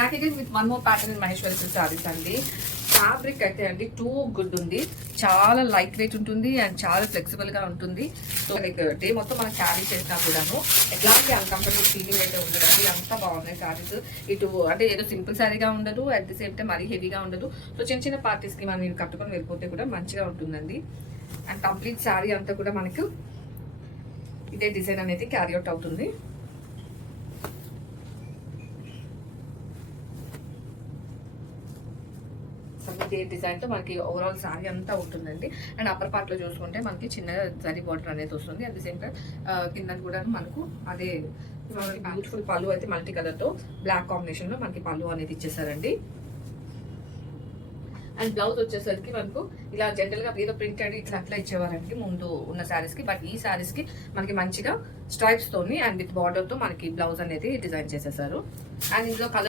Back again with one more pattern in Maheshwari silk saris అండి. Fabric అయితే అండి టూ గుడ్ ఉంది, చాలా లైట్ వెయిట్ ఉంటుంది అండ్ చాలా ఫ్లెక్సిబుల్ గా ఉంటుంది. సో లైక్ డే మొత్తం మనం క్యారీ చేసినా కూడాను ఎట్లాంటి అన్కంఫర్టబుల్ ఫీలింగ్ అయితే ఉండదండి. అంతా బాగున్నాయి శారీస్. ఇటు అంటే ఏదో సింపుల్ శారీగా ఉండదు, అట్ ది సేమ్ టైం మరీ హెవీగా ఉండదు. సో చిన్న చిన్న పార్టీస్ కి మనం కట్టుకొని వెళ్ళిపోతే కూడా మంచిగా ఉంటుందండి. అండ్ కంప్లీట్ శారీ అంతా కూడా మనకు ఇదే డిజైన్ అనేది క్యారీ అవుట్ అవుతుంది. ఇదే డిజైన్ తో మనకి ఓవరాల్ శారీ అంతా ఉంటుందండి. అండ్ అప్పర్ పార్ట్ లో చూసుకుంటే మనకి చిన్న జరీ బార్డర్ అనేది వస్తుంది. అట్ ది సేమ్ టైం కింద కూడా మనకు అదే బ్యూటిఫుల్ పళ్ళు అయితే మల్టీ కలర్ తో బ్లాక్ కాంబినేషన్ లో మనకి పళ్ళు అనేది ఇచ్చేసారండి. అండ్ బ్లౌజ్ వచ్చేసరికి మనకు ఇలా జనరల్ గా ఏదో ప్రింటెడ్ ఇట్లా అట్లా ఇచ్చేవారండి ముందు ఉన్న శారీస్ కి. బట్ ఈ శారీస్ కి మనకి మంచిగా స్ట్రైప్స్ తోని అండ్ విత్ బార్డర్ తో మనకి బ్లౌజ్ అనేది డిజైన్ చేసేసారు. అండ్ ఇందులో కలర్